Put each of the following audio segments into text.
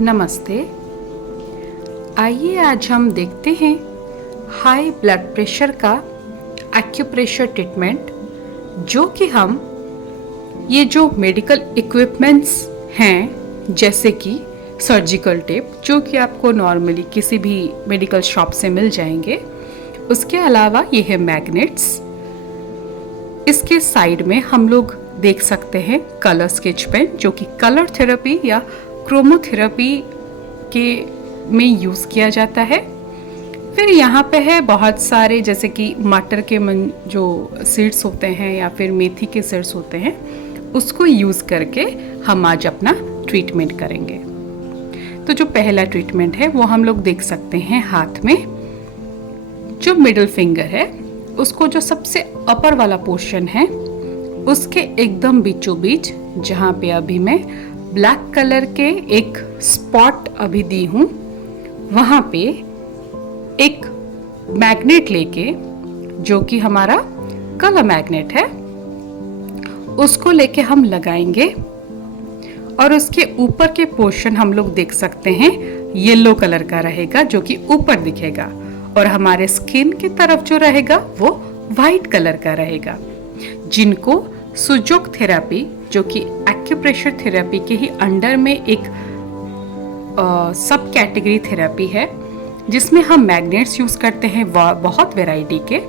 नमस्ते। आइए आज हम देखते हैं हाई ब्लड प्रेशर का एक्यूप्रेशर ट्रीटमेंट, जो कि हम ये जो मेडिकल इक्विपमेंट्स हैं जैसे कि सर्जिकल टेप, जो कि आपको नॉर्मली किसी भी मेडिकल शॉप से मिल जाएंगे। उसके अलावा ये है मैग्नेट्स। इसके साइड में हम लोग देख सकते हैं कलर स्केच पेन, जो कि कलर थेरेपी या क्रोमोथेरेपी के में यूज़ किया जाता है। फिर यहाँ पे है बहुत सारे, जैसे कि मटर के जो सीड्स होते हैं या फिर मेथी के सीड्स होते हैं, उसको यूज़ करके हम आज अपना ट्रीटमेंट करेंगे। तो जो पहला ट्रीटमेंट है वो हम लोग देख सकते हैं हाथ में। जो मिडिल फिंगर है उसको, जो सबसे अपर वाला पोर्शन है उसके एकदम बीचों बीच, जहाँ पे अभी मैं ब्लैक कलर के एक स्पॉट अभी दी हूँ, वहाँ पे एक मैग्नेट लेके, जो कि हमारा कलर मैग्नेट है, उसको लेके हम लगाएंगे। और उसके ऊपर के पोर्शन हम लोग देख सकते हैं येलो कलर का रहेगा, जो कि ऊपर दिखेगा, और हमारे स्किन की तरफ जो रहेगा वो वाइट कलर का रहेगा, जिनको सुजोक थेरेपी, जो कि एक्यूप्रेशर थेरेपी के ही अंडर में एक सब कैटेगरी थेरेपी है, जिसमें हम मैग्नेट्स यूज़ करते हैं बहुत वैरायटी के,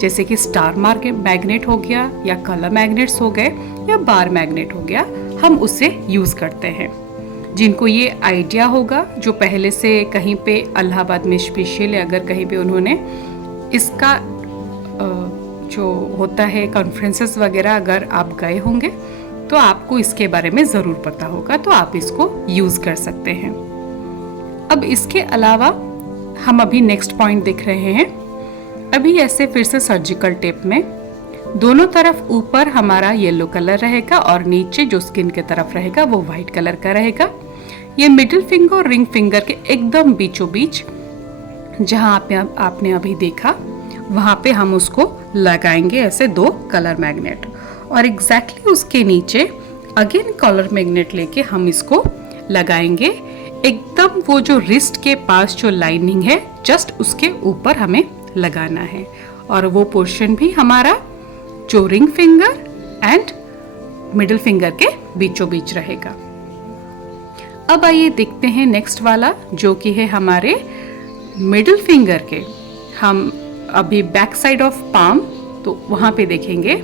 जैसे कि स्टार मैग्नेट हो गया, या कलर मैग्नेट्स हो गए, या बार मैग्नेट हो गया, हम उसे यूज़ करते हैं। जिनको ये आइडिया होगा, जो पहले से कहीं पे इलाहाबाद में स्पेशल, अगर कहीं पे उन्होंने इसका जो होता है कॉन्फ्रेंसेस वगैरह अगर आप गए होंगे, तो आपको इसके बारे में ज़रूर पता होगा, तो आप इसको यूज़ कर सकते हैं। अब इसके अलावा हम अभी नेक्स्ट पॉइंट देख रहे हैं। अभी ऐसे फिर से सर्जिकल टेप में दोनों तरफ ऊपर हमारा येलो कलर रहेगा और नीचे जो स्किन के तरफ रहेगा वो वाइट कलर का रहेगा। ये मिडिल फिंगर और रिंग फिंगर के एकदम बीचों बीच, जहाँ आपने अभी देखा, वहाँ पे हम उसको लगाएंगे ऐसे दो कलर मैग्नेट, और एग्जैक्टली उसके नीचे अगेन कलर मैग्नेट लेके हम इसको लगाएंगे। एकदम वो जो रिस्ट के पास जो लाइनिंग है, जस्ट उसके ऊपर हमें लगाना है, और वो पोर्शन भी हमारा जो ring finger and middle finger के बीचों बीच रहेगा। अब आइए देखते हैं नेक्स्ट वाला, जो कि है हमारे मिडिल फिंगर के। हम अभी बैक साइड ऑफ पाम, तो वहाँ पे देखेंगे,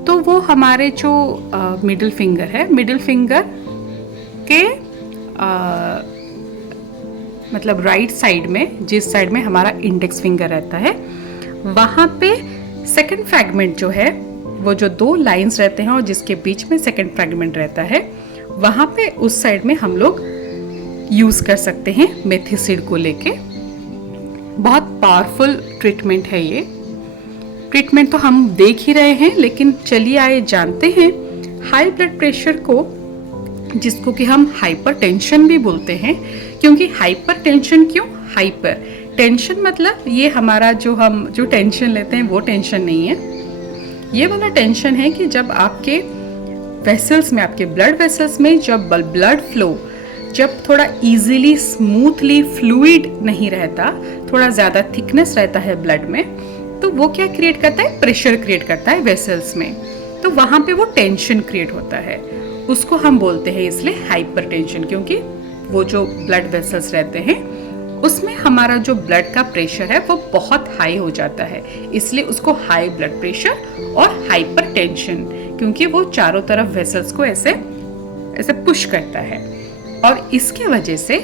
तो वो हमारे जो मिडिल फिंगर है, मिडिल फिंगर के मतलब राइट साइड में, जिस साइड में हमारा इंडेक्स फिंगर रहता है, वहाँ पे सेकंड फ्रैगमेंट जो है, वो जो दो लाइंस रहते हैं और जिसके बीच में सेकंड फ्रैगमेंट रहता है, वहाँ पे उस साइड में हम लोग यूज़ कर सकते हैं मेथी सीड को लेके। बहुत पावरफुल ट्रीटमेंट है ये। ट्रीटमेंट तो हम देख ही रहे हैं, लेकिन चलिए आइए जानते हैं हाई ब्लड प्रेशर को, जिसको कि हम हाइपर टेंशन भी बोलते हैं। क्योंकि हाइपर टेंशन क्यों? हाइपर टेंशन मतलब ये हमारा हम जो टेंशन लेते हैं वो टेंशन नहीं है। ये वाला टेंशन है कि जब आपके वेसल्स में, आपके ब्लड वेसल्स में जब ब्लड फ्लो जब थोड़ा इजीली स्मूथली फ्लूइड नहीं रहता, थोड़ा ज़्यादा थिकनेस रहता है ब्लड में, तो वो क्या क्रिएट करता है? प्रेशर क्रिएट करता है वेसल्स में। तो वहाँ पे वो टेंशन क्रिएट होता है, उसको हम बोलते हैं इसलिए हाइपर टेंशन, क्योंकि वो जो ब्लड वेसल्स रहते हैं उसमें हमारा जो ब्लड का प्रेशर है वो बहुत हाई हो जाता है, इसलिए उसको हाई ब्लड प्रेशर और हाइपर टेंशन, क्योंकि वो चारों तरफ वेसल्स को ऐसे ऐसे पुश करता है, और इसके वजह से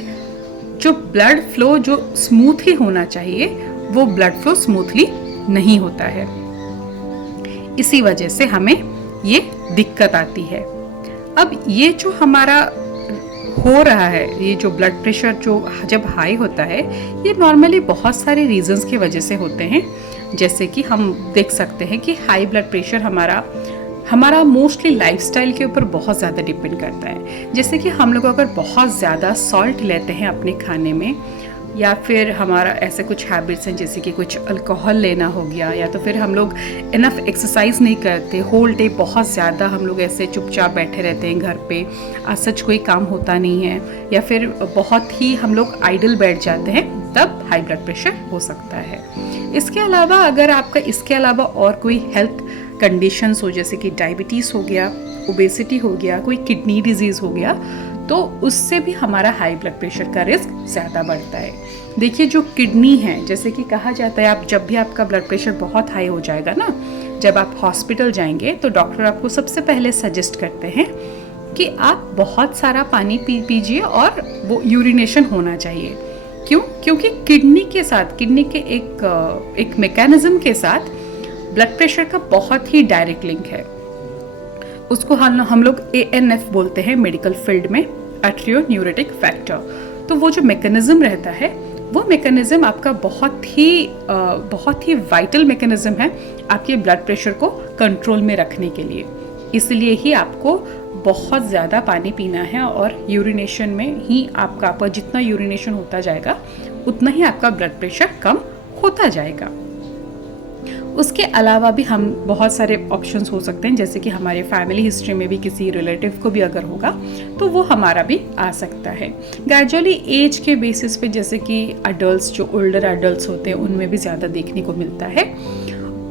जो ब्लड फ्लो जो स्मूथली होना चाहिए, वो ब्लड फ्लो स्मूथली नहीं होता है। इसी वजह से हमें ये दिक्कत आती है। अब ये जो हमारा हो रहा है, ये जो ब्लड प्रेशर जो जब हाई होता है, ये नॉर्मली बहुत सारे रीजंस की वजह से होते हैं। जैसे कि हम देख सकते हैं कि हाई ब्लड प्रेशर हमारा मोस्टली लाइफस्टाइल के ऊपर बहुत ज़्यादा डिपेंड करता है। जैसे कि हम लोग अगर बहुत ज़्यादा सॉल्ट लेते हैं अपने खाने में, या फिर हमारा ऐसे कुछ हैबिट्स हैं जैसे कि कुछ अल्कोहल लेना हो गया, या तो फिर हम लोग इनफ एक्सरसाइज नहीं करते, होल डे बहुत ज़्यादा हम लोग ऐसे चुपचाप बैठे रहते हैं घर पे, आज सच कोई काम होता नहीं है, या फिर बहुत ही हम लोग आइडल बैठ जाते हैं, तब हाई ब्लड प्रेशर हो सकता है। इसके अलावा अगर आपका इसके अलावा और कोई हेल्थ कंडीशंस हो जैसे कि डायबिटीज़ हो गया, ओबेसिटी हो गया, कोई किडनी डिजीज़ हो गया, तो उससे भी हमारा हाई ब्लड प्रेशर का रिस्क ज़्यादा बढ़ता है। देखिए जो किडनी है, जैसे कि कहा जाता है आप जब भी आपका ब्लड प्रेशर बहुत हाई हो जाएगा ना, जब आप हॉस्पिटल जाएंगे तो डॉक्टर आपको सबसे पहले सजेस्ट करते हैं कि आप बहुत सारा पानी पीजिए और वो यूरिनेशन होना चाहिए। क्यों? क्योंकि किडनी के साथ, किडनी के एक मैकेनिज्म के साथ ब्लड प्रेशर का बहुत ही डायरेक्ट लिंक है। उसको हम लोग ANF बोलते हैं मेडिकल फील्ड में, एट्रियोन्यूरेटिक फैक्टर। तो वो जो मैकेनिज्म रहता है, वो मैकेनिज्म आपका बहुत ही वाइटल मैकेनिज्म है आपके ब्लड प्रेशर को कंट्रोल में रखने के लिए। इसलिए ही आपको बहुत ज़्यादा पानी पीना है, और यूरिनेशन में ही आपका जितना यूरिनेशन होता जाएगा उतना ही आपका ब्लड प्रेशर कम होता जाएगा। उसके अलावा भी हम बहुत सारे ऑप्शंस हो सकते हैं, जैसे कि हमारे फैमिली हिस्ट्री में भी किसी रिलेटिव को भी अगर होगा तो वो हमारा भी आ सकता है। ग्रेजुअली एज के बेसिस पे, जैसे कि अडल्ट जो ओल्डर अडल्ट होते हैं उनमें भी ज़्यादा देखने को मिलता है।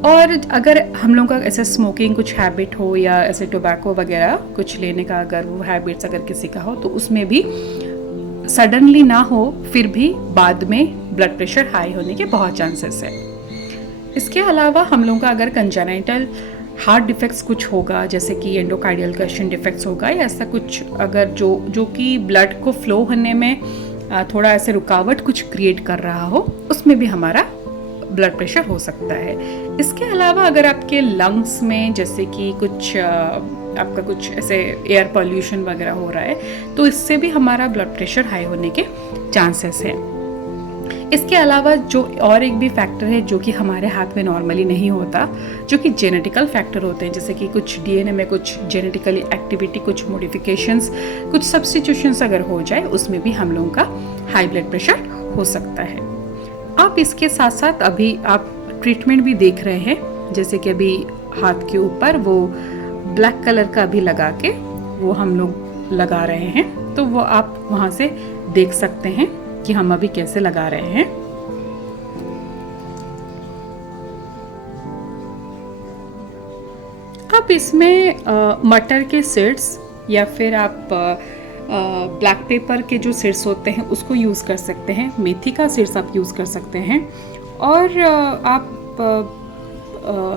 और अगर हम लोगों का ऐसे स्मोकिंग कुछ हैबिट हो या ऐसे टोबैको वगैरह कुछ लेने का अगर वो हैबिट्स अगर किसी का हो, तो उसमें भी सडनली ना हो फिर भी बाद में ब्लड प्रेशर हाई होने के बहुत चांसेस है। इसके अलावा हम लोगों का अगर कंजेनिटल हार्ट डिफेक्ट्स कुछ होगा, जैसे कि एंडोकार्डियल क्वेश्चन डिफेक्ट्स होगा, या ऐसा कुछ अगर जो कि ब्लड को फ्लो होने में थोड़ा ऐसे रुकावट कुछ क्रिएट कर रहा हो, उसमें भी हमारा ब्लड प्रेशर हो सकता है। इसके अलावा अगर आपके लंग्स में जैसे कि कुछ आपका कुछ ऐसे एयर पॉल्यूशन वगैरह हो रहा है, तो इससे भी हमारा ब्लड प्रेशर हाई होने के चांसेस हैं। इसके अलावा जो और एक भी फैक्टर है जो कि हमारे हाथ में नॉर्मली नहीं होता, जो कि जेनेटिकल फैक्टर होते हैं, जैसे कि कुछ DNA में कुछ जेनेटिकली एक्टिविटी, कुछ मॉडिफिकेशंस, कुछ सब्स्टिट्यूशंस अगर हो जाए, उसमें भी हम लोगों का हाई ब्लड प्रेशर हो सकता है। आप इसके साथ साथ अभी आप ट्रीटमेंट भी देख रहे हैं, जैसे कि अभी हाथ के ऊपर वो ब्लैक कलर का भी लगा के वो हम लोग लगा रहे हैं, तो वो आप वहाँ से देख सकते हैं कि हम अभी कैसे लगा रहे हैं। आप इसमें मटर के सीड्स या फिर आप ब्लैक पेपर के जो सीड्स होते हैं उसको यूज़ कर सकते हैं, मेथी का सीड्स आप यूज़ कर सकते हैं, और आप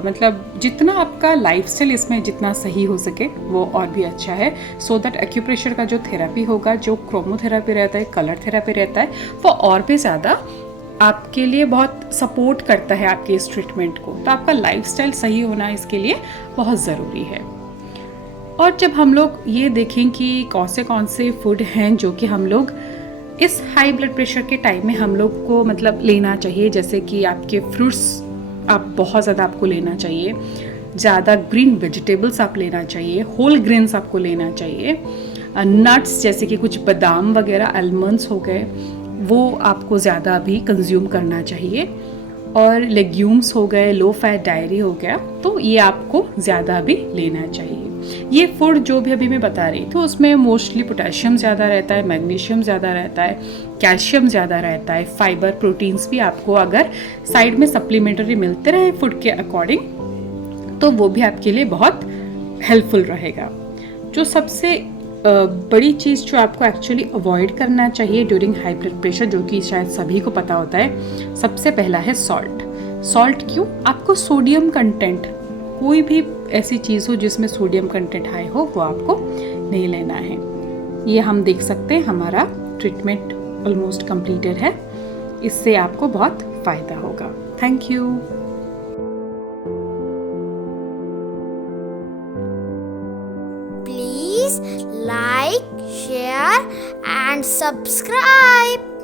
मतलब जितना आपका लाइफस्टाइल इसमें जितना सही हो सके वो और भी अच्छा है, सो दैट एक्यूप्रेशर का जो थेरेपी होगा, जो क्रोमोथेरेपी रहता है, कलर थेरेपी रहता है, वो और भी ज़्यादा आपके लिए बहुत सपोर्ट करता है आपके इस ट्रीटमेंट को। तो आपका लाइफस्टाइल सही होना इसके लिए बहुत ज़रूरी है। और जब हम लोग ये देखें कि कौन से फूड हैं जो कि हम लोग इस हाई ब्लड प्रेशर के टाइम में हम लोग को मतलब लेना चाहिए, जैसे कि आपके फ्रूट्स आप बहुत ज़्यादा आपको लेना चाहिए, ज़्यादा ग्रीन वेजिटेबल्स आप लेना चाहिए, होल ग्रेन्स आपको लेना चाहिए, नट्स जैसे कि कुछ बादाम वगैरह, आलमंड्स हो गए, वो आपको ज़्यादा भी कंज्यूम करना चाहिए, और लेग्यूम्स हो गए, लो फैट डायरी हो गया, तो ये आपको ज़्यादा भी लेना चाहिए। ये फूड जो भी अभी मैं बता रही थी उसमें मोस्टली पोटेशियम ज़्यादा रहता है, मैग्नीशियम ज़्यादा रहता है, कैल्शियम ज़्यादा रहता है, फाइबर, प्रोटीन्स भी आपको अगर साइड में सप्लीमेंट्री मिलते रहे फूड के अकॉर्डिंग, तो वो भी आपके लिए बहुत हेल्पफुल रहेगा। जो सबसे बड़ी चीज़ जो आपको एक्चुअली अवॉइड करना चाहिए ड्यूरिंग हाई ब्लड प्रेशर, जो कि शायद सभी को पता होता है, सबसे पहला है सॉल्ट। सॉल्ट क्यों? आपको सोडियम कंटेंट, कोई भी ऐसी चीज़ हो जिसमें सोडियम कंटेंट हाई हो, वो आपको नहीं लेना है। ये हम देख सकते हैं हमारा ट्रीटमेंट ऑलमोस्ट कंप्लीटेड है, इससे आपको बहुत फ़ायदा होगा। Thank you. Please like, share and subscribe.